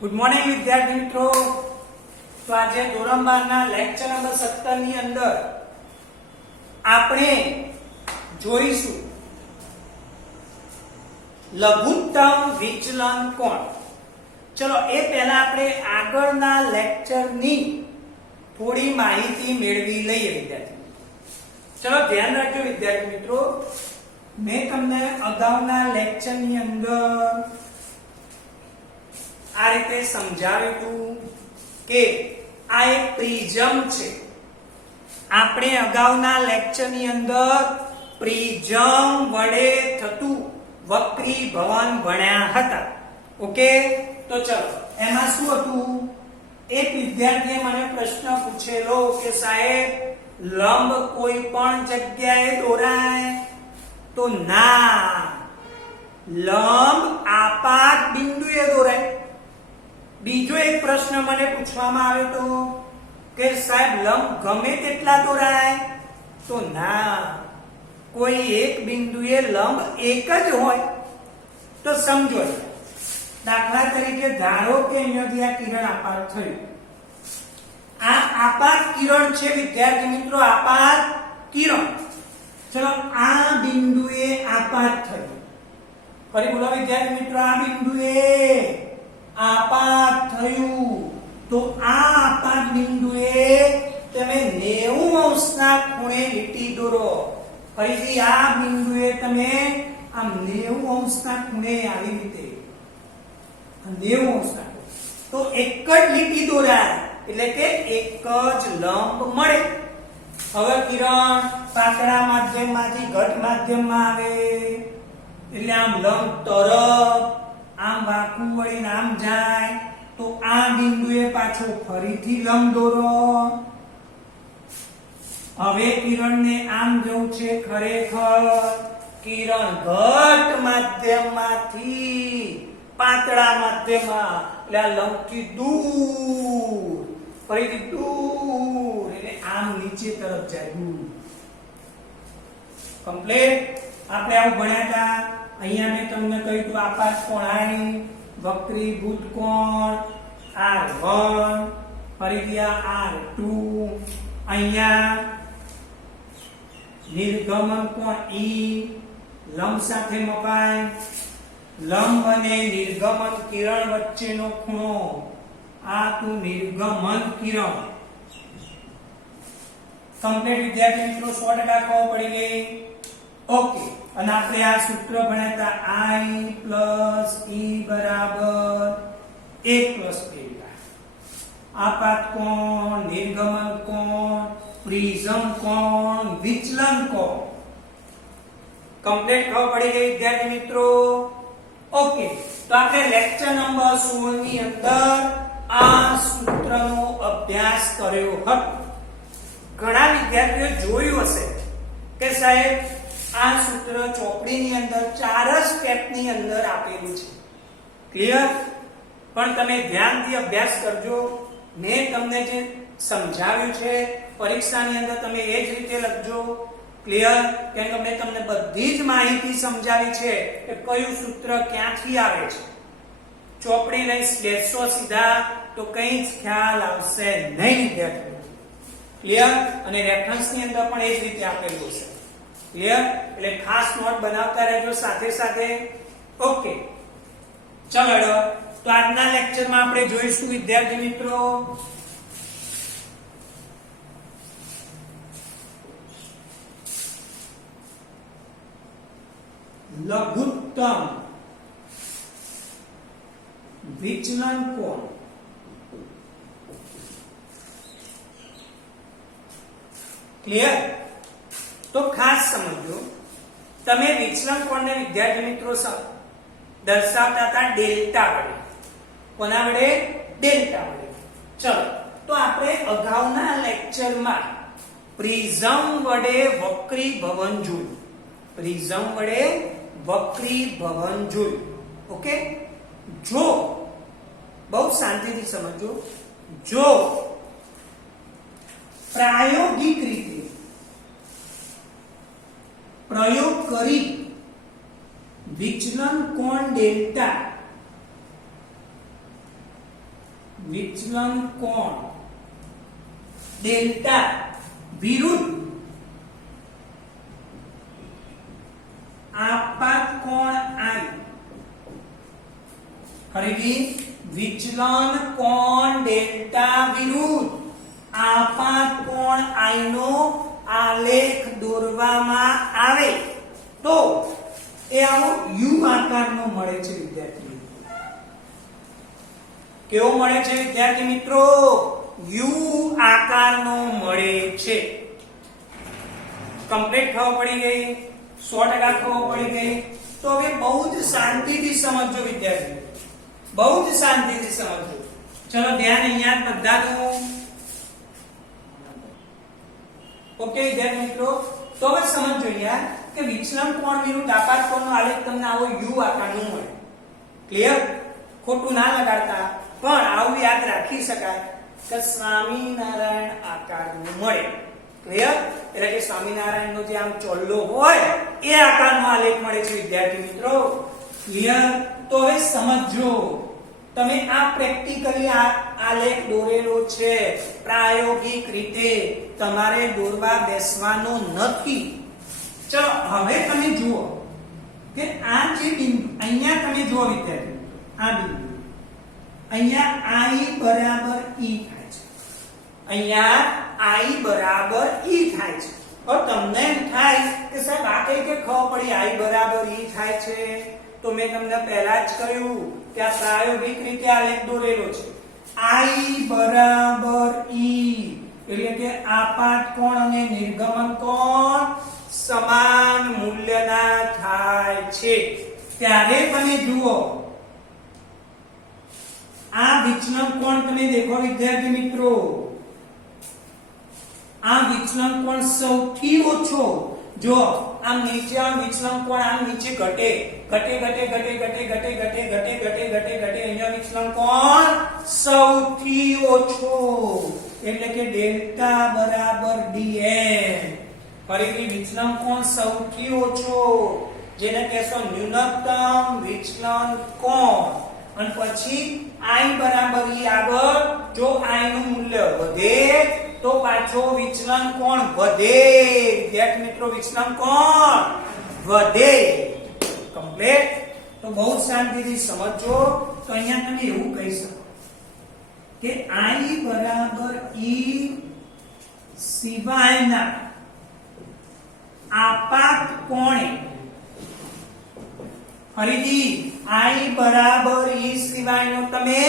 Good morning વિદ્યાર્થી મિત્રો। તો આજે ધોરણ 12 ના લેક્ચર નંબર 17 ની અંદર આપણે જોઈશું લઘુત્તમ વિચલન કોણ। ચલો એ પહેલા આપણે આગળના લેક્ચરની થોડી માહિતી મેળવી લઈએ વિદ્યાર્થી। ચલો ધ્યાન રાખજો વિદ્યાર્થી મિત્રો, મેં તમને અગાઉના લેક્ચરની અંદર આ રીતે સમજાવ્યું હતું કે આ એક પ્રિઝમ છે। આપણે અગાઉના લેક્ચરની અંદર પ્રિઝમ વડે થતું વક્રીભવન ભણ્યા હતા। ઓકે, તો ચલો એમાં શું હતું, એક વિદ્યાર્થીએ મને પ્રશ્ન પૂછેલો કે સાહેબ લંબ કોઈ પણ જગ્યાએ દોરાય? તો ના, લંબ આપાત બિંદુએ દોરાય। બીજો એક પ્રશ્ન મને પૂછવામાં આવ્યો તો કે સાહેબ લંબ ગમે તેટલા દોરાય? તો ના, કોઈ એક બિંદુએ લંબ એક જ હોય। તો સમજો, દાખલા તરીકે ધારો કે અહીંયાથી આ કિરણ આપાત થયું, આ આપાત કિરણ છે વિદ્યાર્થી મિત્રો, આપાત કિરણ। ચલો આ બિંદુએ આપાત થયું, ફરી બોલો વિદ્યાર્થી મિત્રો, આ બિંદુએ આપાત થયું, તો આ આપાત બિંદુએ તમે 90 અંશના ખૂણે લીટી દોરો। ફરીથી આ બિંદુએ તમે આમ 90 અંશના ખૂણે આવી રીતે 90 અંશના, તો એક જ લીટી દોરાય એટલે કે એક જ લંબ મળે। હવે કિરણ પાતળા માધ્યમમાંથી ઘટ માધ્યમમાં આવે એટલે આમ લંબ તરફ આમ વાંકું વળીને આમ જાય, તો આ બિંદુએ પાછો ફરીથી લંબ દોરો। હવે કિરણને આમ જવું છે, ખરેખર કિરણ ઘટ માધ્યમમાંથી પાતળા માધ્યમમાં એટલે આ લંબથી દૂર, ફરીથી દૂર એટલે આમ નીચે તરફ જાય, દૂર। કમ્પ્લીટ આપણે આવું ભણ્યા હતા। અહીંયા મેં તમને કહ્યું હતું આપાત કોણ I, વક્રીભૂત કોણ R1, ફરીથી આ R2, અહીંયા નિર્ગમન કોણ E, લંબ સાથે મપાય, લંબ અને નિર્ગમન કિરણ વચ્ચેનો ખૂણો, આ તું નિર્ગમન કિરણ। કમ્પ્લીટ વિદ્યાર્થી મિત્રો, 100% ખબર પડી ગઈ। ઓકે, અને આપણે આ સૂત્ર ભણ્યા હતા I + E બરાબર 1 + β। આપાત કોણ, નિર્ગમન કોણ, પ્રિઝમ કોણ, વિચલન કોણ। કમ્પ્લીટ ખબર પડી ગઈ વિદ્યાર્થી મિત્રો। ઓકે, તો આપણે લેક્ચર નંબર 16 ની અંદર આ સૂત્રનો અભ્યાસ કર્યો હતો। ઘણા વિદ્યાર્થીઓ જોયું હશે કે સાહેબ આ સૂત્ર ચોપડીની અંદર 4 સ્ટેપની અંદર આપેલું છે, ક્લિયર? પણ તમે ધ્યાનથી અભ્યાસ કરજો, મેં તમને જે સમજાવ્યું છે પરીક્ષાની અંદર તમે એ જ રીતે લખજો, ક્લિયર? કેમ કે મેં તમને બધી જ માહિતી સમજાવી છે કે કયું સૂત્ર ક્યાંથી આવે છે। ચોપડી લઈ બેસશો સીધા તો કંઈ જ ખ્યાલ આવશે નહીં વિદ્યાર્થીઓ, ક્લિયર? અને રેફરન્સની અંદર પણ એ જ રીતે આપેલું છે, ક્લિયર? એટલે ખાસ નોટ બનાવતા રહેજો સાથે સાથે। ઓકે, ચલો તો આજના લેક્ચરમાં આપણે જોઈશું વિદ્યાર્થી મિત્રો લઘુત્તમ વિચલન કોણ। ક્લિયર? તો ખાસ સમજો, તમે વિચલન કોણને વિદ્યાર્થી મિત્રો દર્શાવતા હતા ડેલ્ટા વડે। કોના વડે? ડેલ્ટા વડે। ચલો તો આપણે અગાઉના લેક્ચરમાં પ્રિઝમ વડે વક્રીભવન જોયું, પ્રિઝમ વડે વક્રીભવન જોયું। ઓકે, જો બહુ શાંતિથી સમજો, જો પ્રાયોગિક રીતે પ્રયોગ કરી વિચલન કોણ ડેલ્ટા વિચલન કોણ ડેલ્ટા વિરુદ્ધ આપાત કોણ I, ફરીથી વિચલન કોણ ડેલ્ટા વિરુદ્ધ આપાત કોણ I નો આલેખ દોરવામાં આવે તો એ આવો U આકારનો મળે છે વિદ્યાર્થી. કેવો મળે છે વિદ્યાર્થી મિત્રો? U આકારનો મળે છે. કમ્પ્લીટ ખબર પડી ગઈ? 100% ખબર પડી ગઈ? તો હવે બહુ જ શાંતિથી સમજજો વિદ્યાર્થી, બહુ જ શાંતિથી સમજજો. ચલો ધ્યાન અહીંયા બધાનું. ઓકે વિદ્યાર્થી મિત્રો, તો હવે સમજો યાર કે વિચલન કોણ વિરુદ્ધ આપાત કોણનો આલેખ તમને આવો U આકારનો મળે. ક્લિયર? ખોટું ના લગાડતા, પણ આવું યાદ રાખી શકાય કે સ્વામિનારાયણ આકારનું મળે. ક્લિયર? એટલે કે સ્વામિનારાયણનો જે આમ ચોલ્લો હોય એ આકારનો આલેખ મળે છે વિદ્યાર્થી મિત્રો. ક્લિયર? તો હવે સમજો, તમે આ પ્રેક્ટિકલી આલેખ દોરેલો છે, પ્રાયોગિક રીતે તમારે દોરવા બેસવાનો નથી. ચલો હવે તમે જુઓ કે આ જે બિંદુ અહીંયા તમે જુઓ વિદ્યાર્થી, આ બિંદુ અહીંયા I બરાબર E થાય છે, અહીંયા I બરાબર E થાય છે. હવે તમને એમ થાય કે સાહેબ આ કઈ કે ખબર પડી I બરાબર E થાય છે? તો મેં તમને પહેલા જ કહ્યું કે આ પ્રાયોગિક રીતે આલેખ દોરેલો છે. I બરાબર E એટલે કે આપાત કોણ અને નિર્ગમન કોણ સમાન મૂલ્યના થાય છે. ત્યારે તમે જુઓ આ વિચલન કોણ તમે દેખો વિદ્યાર્થી મિત્રો, આ વિચલન કોણ સૌથી ઓછો. જો આમ નીચે આમ વિચલન કોણ આમ નીચે ઘટે ઘટે ઘટે ઘટે ઘટે ઘટે ઘટે ઘટે ઘટે ઘટે ઘટે અહીંયા વિચલન કોણ સૌથી ઓછો એટલે કે ડેલ્ટા બરાબર dn. ફરીથી વિચલન કોણ સૌથી ઓછો જેને કહેશો ન્યૂનતમ વિચલન કોણ, અને પછી I બરાબર E આગળ જો I નું મૂલ્ય વધે તો પાછો વિચલન કોણ વધે. વિદ્યાર્થી મિત્રો વિચલન કોણ વધે. કમ્પ્લીટ? તો બહુ શાંતિથી સમજો. તો અહીંયા તમે એવું કહી શકો કે I બરાબર E સિવાયના આપાત કોણે, ફરીથી I બરાબર E સિવાયનો તમે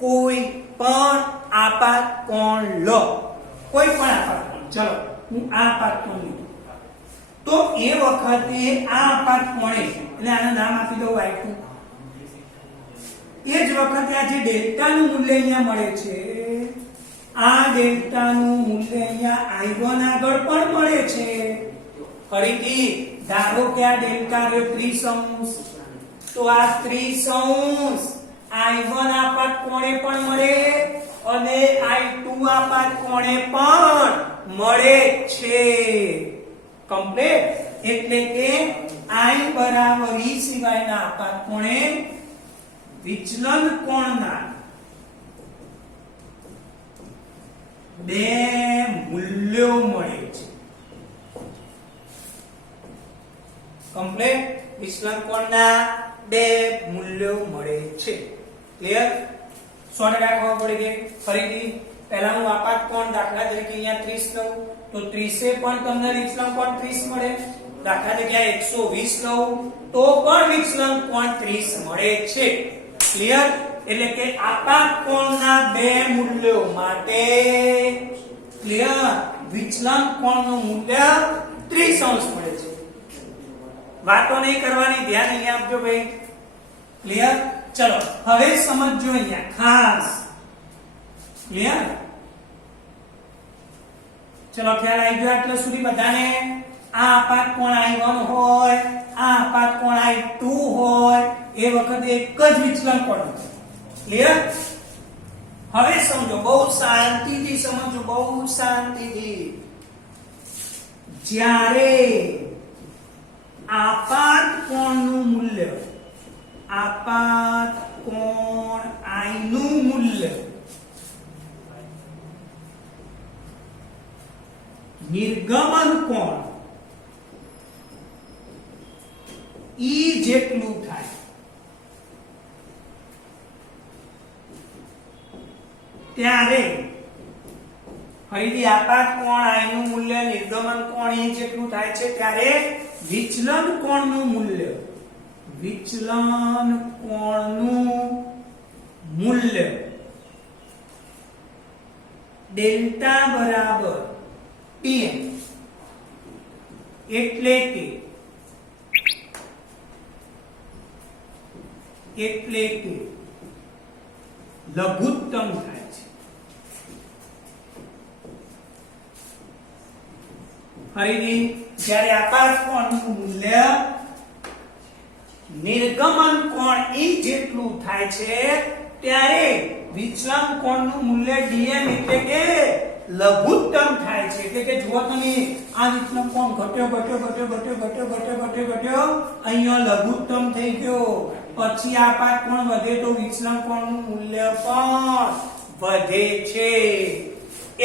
કોઈ પણ આપાત કોણ લો, કોઈ પણ આપાત કોણ. ચલો હું આ આપાત કોણ લીધું તો એ વખતે આ આપાત કોણે એટલે આનું નામ આપી દઉં I2. એ જ વખતે આ જે ડેલ્ટા નું મૂલ્ય અહીંયા મળે છે, આ ડેલ્ટા નું મૂલ્ય અહીંયા I1 આગળ પણ મળે છે. ફરીથી ધારો કે આ ડેલ્ટા રહ્યો 30°, તો આ 30° I1 આપાત કોણે પણ મળે અને I2 આપાત કોણે પણ મળે છે. કમ્પ્લીટ? એટલે કે I બરાબર E સિવાયના આપાત કોણે વિચલન કોણના બે મૂલ્યો મળે છે. કમ્પ્લીટ? વિચલન કોણના બે મૂલ્યો મળે છે. ક્લિયર? 100% ખબર પડી ગઈ? ફરીથી પહેલા હું આપાત કોણ દાખલા તરીકે અહીંયા 30 લઉં તો 30 પણ તમને વિચલન કોણ 30 મળે. દાખલા તરીકે 120 લઉં તો પણ વિચલન કોણ 30 મળે છે. ક્લિયર? એટલે કે આપાત કોણના બે મૂલ્યો માટે ક્લિયર વિચલન કોણનું મૂલ્ય 30° મળે છે. વાતો નહીં કરવાની, ધ્યાન અહીંયા આપજો ભાઈ. ક્લિયર? ચલો હવે સમજજો અહીંયા ખાસ. ક્લિયર? ચલો ખ્યાલ આવી ગયો આટલા સુધી બધાને? આ આપાત કોણ I1 હોય, આ આપાત કોણ I2 હોય, એ વખતે એક જ વિચલન કોણ છે. ક્લિયર? હવે સમજો, બહુ શાંતિથી સમજો, બહુ શાંતિથી. જ્યારે આપાત કોણનું મૂલ્ય, આપાત કોણ I નું મૂલ્ય નિર્ગમન કોણ ઈ જેટલું થાય ત્યારે ફરીથી આપાત કોણ આઈ નું મૂલ્ય નિર્ગમન કોણ ઈ જેટલું થાય છે ત્યારે વિચલન કોણનું મૂલ્ય ડેલ્ટા બરાબર Tm એટલે કે લઘુત્તમ થાય છે. ફરીથી જ્યારે આપાત કોણનું મૂલ્ય નિર્ગમન કોણ ઈ જેટલું થાય છે ત્યારે વિચલન કોણનું મૂલ્ય dm એટલે કે લઘુત્તમ થાય છે. એટલે કે જો તમે આ વિચલન કોણ ઘટ્યો અહીંયા લઘુત્તમ થઈ ગયો, પછી આપાત કોણ વધે તો વિચલન કોણનું મૂલ્ય પણ વધે છે.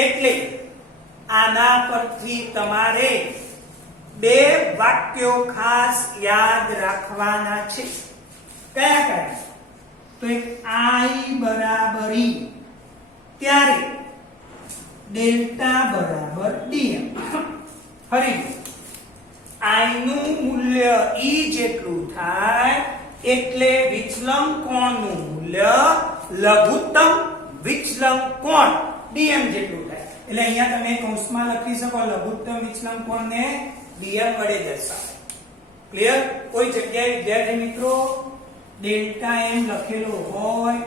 એટલે આના પરથી તમારે બે વાક્યો ખાસ યાદ રાખવાના છે. કયા કયા? તો એક I બરાબર E ત્યારે ડેલ્ટા બરાબર dm. ફરી I નું મૂલ્ય E જેટલું થાય એટલે વિચલન કોણનું મૂલ્ય લઘુત્તમ વિચલન કોણ dm જેટલું થાય. એટલે અહીંયા તમે કૌંસમાં લખી શકો લઘુત્તમ વિચલન કોણને dm વડે દર્શાવાય. ક્લિયર? કોઈ જગ્યાએ વિદ્યાર્થી મિત્રો ડેલ્ટા m લખેલો હોય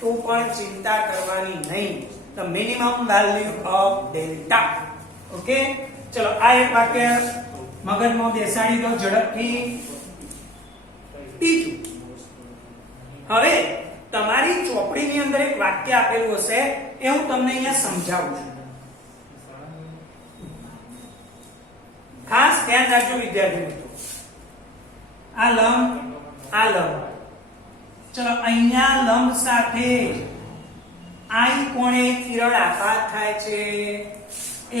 તો પણ ચિંતા કરવાની નહીં. the minimum value of delta. Okay, ચલો આ એક વાક્ય મગજમાં બેસાડી દો ઝડપથી. બીજું, હવે તમારી ચોપડીની અંદર એક વાક્ય આપેલું હશે એ હું તમને અહીંયા સમજાવું છું. ખાસ ધ્યાન રાખજો વિદ્યાર્થી મિત્રો. આ લંબ ચલો અહીંયા લંબ સાથે I કોણે કિરણ આપાત થાય છે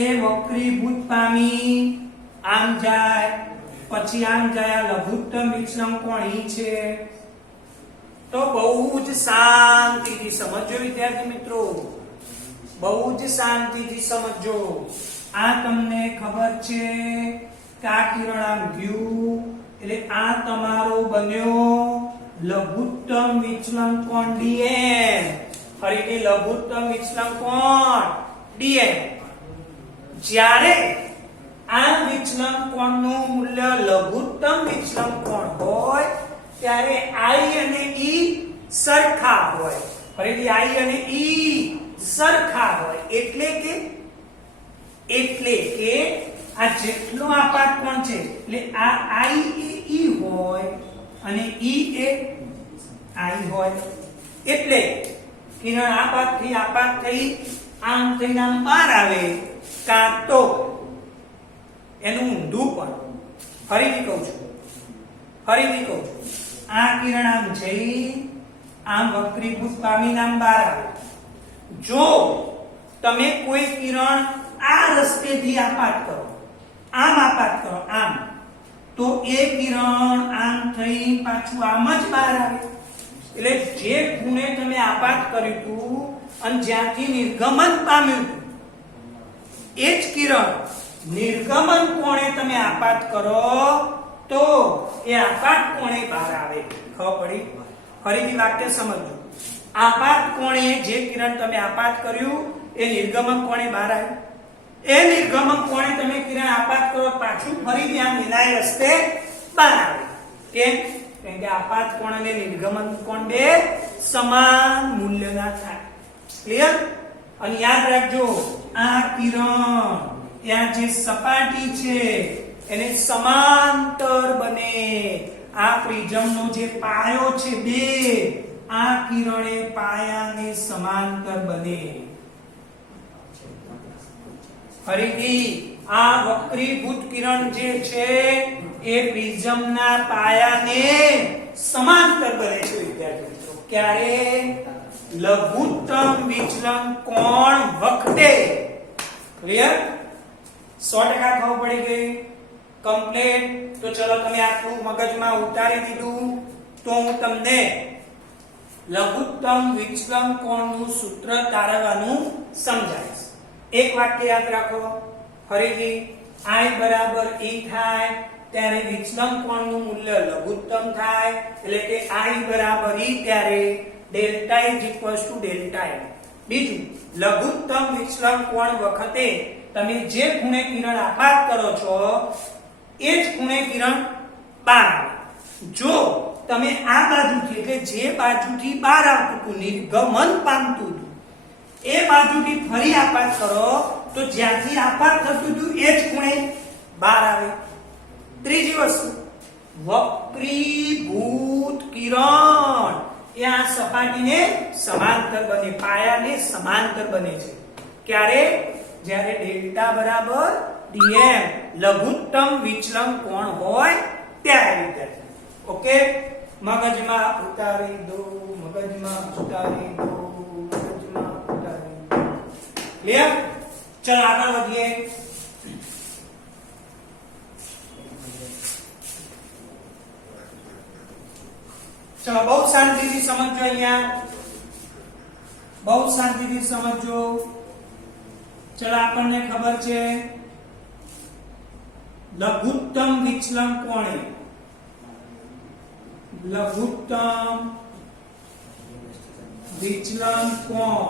એ વક્રીભૂત પામી આમ જાય, પછી આમ જાય. લઘુત્તમ વિચલન કોણ ઈ છે. તો બહુ જ શાંતિથી સમજો વિદ્યાર્થી મિત્રો, બહુ જ શાંતિથી સમજો. આ તમને ખબર છે કે આ કિરણ આમ ગયું એટલે આ તમારો બન્યો લઘુત્તમ વિચલન કોણ dm. ફરીથી લઘુત્તમ વિચલન કોણ dm. જ્યારે આ વિચલન કોણનું મૂલ્ય લઘુત્તમ વિચલન કોણ હોય ત્યારે I અને E સરખા હોય. ફરીથી I અને E સરખા હોય એટલે કે આ જેટલો આપાત કોણ છે એટલે આ I એ E હોય અને E એ I હોય. એટલે કિરણ આપાત થઈ આમ થઈને આમ બહાર આવે કાં તો એનું ઊંધું પણ. ફરીથી કહું છું આ કિરણ આમ જઈ આમ વક્રીભૂત પામીને આમ બહાર આવે. જો તમે કોઈ કિરણ આ રસ્તેથી આપાત કરો, આમ આપાત કરો આમ, તો એ કિરણ આમ થઈ પાછું આમ જ બહાર આવે. એટલે જે ખૂણે તમે આપાત કર્યું હતું અને જ્યાંથી નિર્ગમન પામ્યું એ જ કિરણ નિર્ગમન કોણે તમે આપાત કરો તો એ આપાત કોણે બહાર આવે. ખબર પડી? ફરીથી વાક્ય સમજો. આપાત કોણે જે કિરણ તમે આપાત કર્યું એ નિર્ગમન કોણે બહાર આવે. એ નિર્ગમન કોણે તમે કિરણ આપાત કરો પાછું ફરીથી આ વિનાય રસ્તે બહાર આવે. કેમ? કારણ કે આપાત કોણ અને નિર્ગમન કોણ બે સમાન મૂલ્યના થાય. ક્લિયર? અને યાદ રાખજો આ કિરણ ત્યાં જે સપાટી છે એને સમાંતર બને. આ પ્રિઝમનો જે પાયો છે બે, આ કિરણે પાયાને સમાંતર બને. ફરીથી આ વક્રીભૂત કિરણ જે છે એ પ્રિઝમના પાયાને સમાંતર બને છે વિદ્યાર્થી મિત્રો. ક્યારે? લઘુત્તમ વિચલન કોણ વખતે. ક્લિયર? 100% ખબર પડી ગઈ કમ્પ્લીટ તો ચલો તમે આટલું મગજમાં ઉતારી દીધું તો હું તમને લઘુત્તમ વિચલન કોણનું સૂત્ર તારવવાનું સમજાવીશ એક વાક્ય યાદ રાખો ફરીથી I બરાબર E થાય ત્યારે વિચલન કોણનું મૂલ્ય લઘુત્તમ થાય એટલે કે I બરાબર E ત્યારે ડેલ્ટા ડેલ્ટા M બીજું લઘુત્તમ વિચલન કોણ વખતે તમે જે ખૂણે કિરણ આપાત કરો છો એ જ ખૂણે કિરણ બહાર આવે જો તમે આ બાજુથી એટલે જે બાજુથી બહાર આવતું હતું નિર્ગમન પામતું હતું એ બાજુથી ફરી આપાત કરો તો જ્યાંથી આપાત થતું હતું એ જ ખૂણે બહાર આવે ત્રીજી વસ્તુ વક્રીભૂત કિરણ એ આ સપાટીને સમાંતર બને પાયાને સમાંતર બને છે ક્યારે જ્યારે ડેલ્ટા બરાબર dm લઘુત્તમ વિચલન કોણ હોય ત્યારે વિદ્યાર્થી ઓકે મગજમાં ઉતારી દો મગજમાં ઉતારી દો મગજમાં ઉતારી દો ક્લિયર ચલો આગળ વધીએ ચલો બહુ શાંતિથી સમજો અહીંયા બહુ શાંતિથી સમજો ચલો આપણને ખબર છે લઘુત્તમ વિચલન કોણે લઘુત્તમ વિચલન કોણ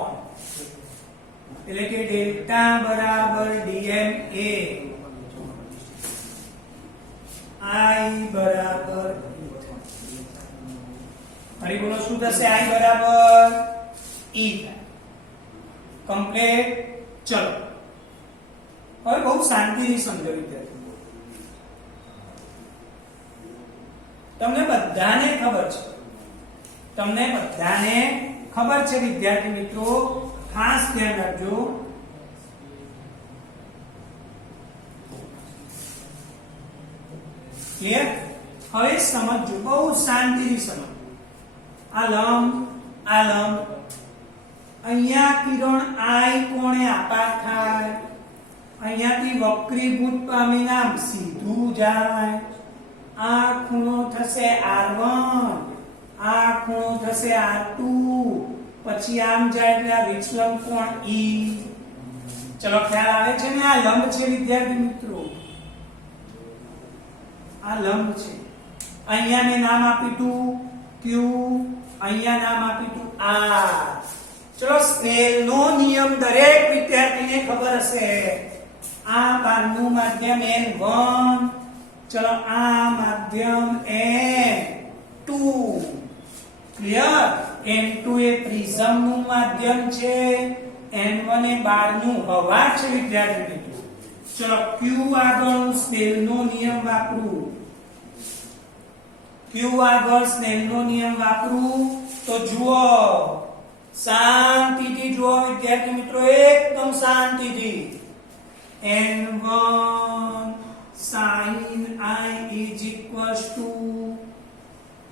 એટલે કે ડેલ્ટા બરાબર dm એ I બરાબર ફરી બોલો શું થશે I બરાબર E કમ્પ્લીટ ચલો હવે બહુ શાંતિથી સમજો વિદ્યાર્થી તમને બધાને ખબર છે વિદ્યાર્થી મિત્રો ખાસ ધ્યાન રાખજો ક્લિયર હવે સમજો બહુ શાંતિથી સમજો આ લંબ અહીંયા કિરણ I કોણે આપાત થાય અહીંયાથી વક્રીભૂત પામીને આમ સીધું જાય આ ખૂણો થશે R1 આ ખૂણો થશે R2 પછી આમ જાય એટલે આ વિચલન કોણ E ચલો ખ્યાલ આવે છે ને આ લંબ છે વિદ્યાર્થી મિત્રો આ લંબ છે અહીંયા મેં નામ આપ્યું Q અહીંયા નામ આપ્યું R ચલો સ્નેલનો નિયમ દરેક વિદ્યાર્થીને ખબર હશે આ બારનું માધ્યમ N1 ચલો આ માધ્યમ N2 ક્લિયર N2 એ પ્રિઝમ નું માધ્યમ છે N1 એ બારનું હવા છે વિદ્યાર્થી મિત્રો ચલો Q આગળ સ્નેલનો નિયમ વાપરું Q આગળ સ્નેલનો નિયમ વાપરું તો જુઓ શાંતિથી જુઓ વિદ્યાર્થી મિત્રો એકદમ શાંતિથી N1 sin I is equals to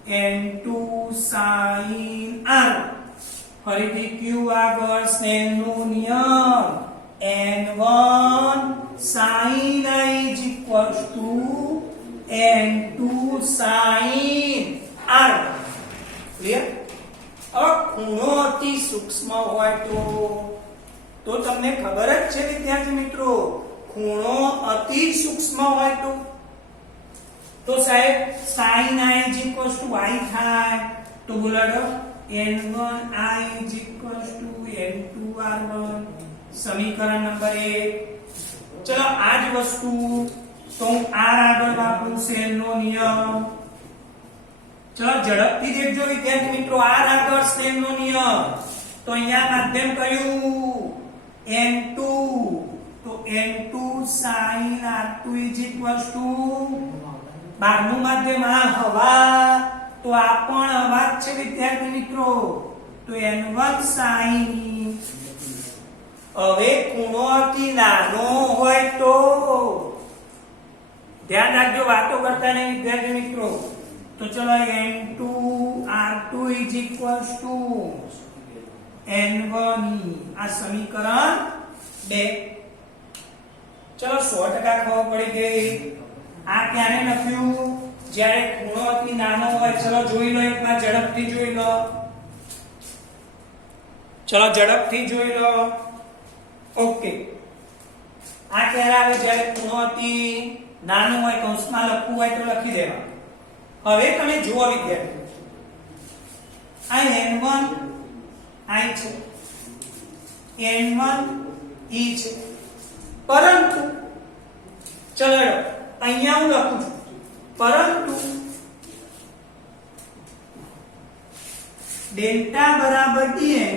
N2 sin R ફરીથી Q આગળ સ્નેલનો નિયમ N1 sin I is equals to N2 sin R clear હવે ખૂણો અતિ સૂક્ષ્મ હોય તો તમને ખબર જ છે વિદ્યાર્થી મિત્રો ખૂણો અતિ સૂક્ષ્મ હોય તો સાહેબ sin I is equals to I થાય તો બોલાડો N1 I is equals to N2 R1 સમીકરણ નંબર 1 ચલો આ જ વસ્તુ તો હું R આગળ વાપરું સ્નેલનો નિયમ ચલો ઝડપથી દેખજો વિદ્યાર્થી મિત્રો R આગળ સ્નેલનો નિયમ તો અહીંયા માધ્યમ કયું N2 તો N2 sin R2 is equals to બારનું માધ્યમ આ હવા તો આ પણ હવા જ છે વિદ્યાર્થી મિત્રો તો N1 sin હવે ખૂણો અતિ નાનો હોય તો ધ્યાન રાખજો વાતો કરતા નહીં વિદ્યાર્થી મિત્રો તો ચલો N2 R2 is equals to N1 આ સમીકરણ 2 ચલો 100% ખબર પડી ગઈ. આ ક્યારે લખ્યું? જ્યારે ખૂણો અતિ નાનો હોય. ચલો જોઈ લો એકવાર, ઝડપથી જોઈ લો. ચલો ઝડપથી જોઈ લો. ઓકે, આ ક્યારે આવે? જ્યારે ખૂણો અતિ નાનો હોય, કૌંસમાં લખવું હોય તો લખી દેવા. હવે તમે જુઓ વિદ્યાર્થીઓ, આ n1 I છે, n1 E છે, પરંતુ ચલો અહીંયા હું લખું છું, પરંતુ ડેલ્ટા બરાબર dn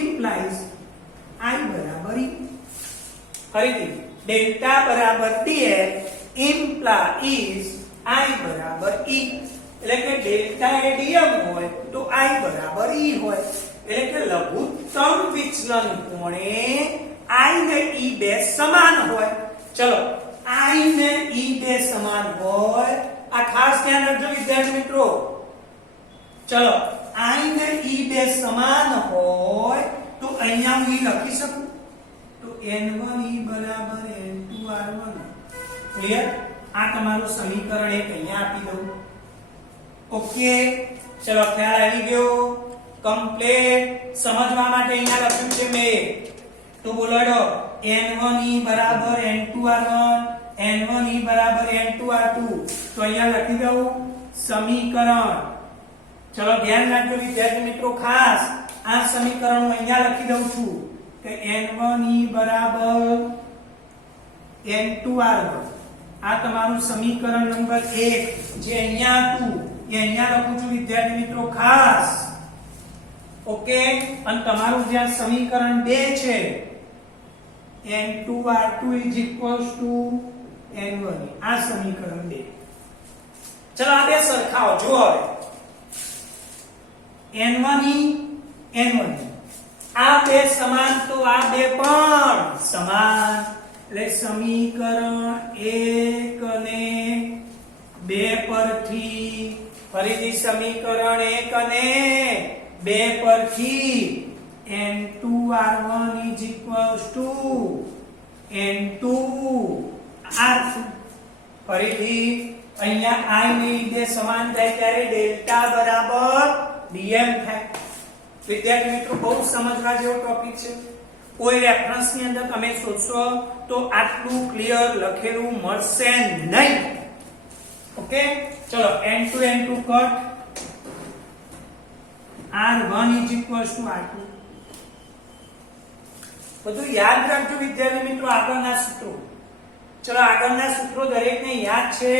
implies I બરાબર E. ફરીથી ડેલ્ટા બરાબર dn implies I બરાબર E. એટલે કે ડેલ્ટા એ dm હોય તો I બરાબર E હોય. એટલે કે લઘુત્તમ વિચલન કોણે I ને E બે સમાન હોય. ચલો I ને E બે સમાન હોય, આ ખાસ ધ્યાન રાખજો વિદ્યાર્થી મિત્રો. ચલો I ને E બે સમાન હોય તો અહીંયા હું E લખી શકું, તો n1 E બરાબર n2 r1. ક્લિયર? આ તમારું સમીકરણ એક અહીંયા આપી દઉં. ઓકે, ચલો ખ્યાલ આવી ગયો? કમ્પ્લીટ. સમજવા માટે અહીંયા લખ્યું છે મેં, તો બોલો n1 E બરાબર n2 r1, n1 E બરાબર n2 r2. તો અહીંયા લખી દઉં સમીકરણ. ચલો ધ્યાન રાખજો વિદ્યાર્થી મિત્રો, ખાસ આ સમીકરણ હું અહીંયા લખી દઉં છું કે n1 E બરાબર n2 r1. આ તમારું સમીકરણ નંબર 1 જે અહીંયા હતું એ અહીંયા લખું છું વિદ્યાર્થી મિત્રો, ખાસ. ઓકે, અને તમારું જે સમીકરણ 2 છે n2 r2 n1, આ સમીકરણ 2. ચલો આ બે સરખાવો. જો હવે n1 n1 આ બે સમાન તો આ બે પણ સમાન. એટલે સમીકરણ 1 અને 2 પરથી, ફરીથી સમીકરણ 1 અને 2 પરથી n2 r1 n2 r2. ફરીથી અહીંયા I ને E બે સમાન થાય ત્યારે ડેલ્ટા બરાબર dm થાય. વિદ્યાર્થી મિત્રો બહુ સમજવા જેવો ટોપિક છે. કોઈ રેફરન્સ ની અંદર તમે શોધશો તો આટલું ક્લિયર લખેલું મળશે નહીં. ઓકે, ચલો n2 n2 cut, r1 r2. બધું યાદ રાખજો વિદ્યાર્થી મિત્રો, આગળના સૂત્રો. ચલો આગળના સૂત્રો દરેકને યાદ છે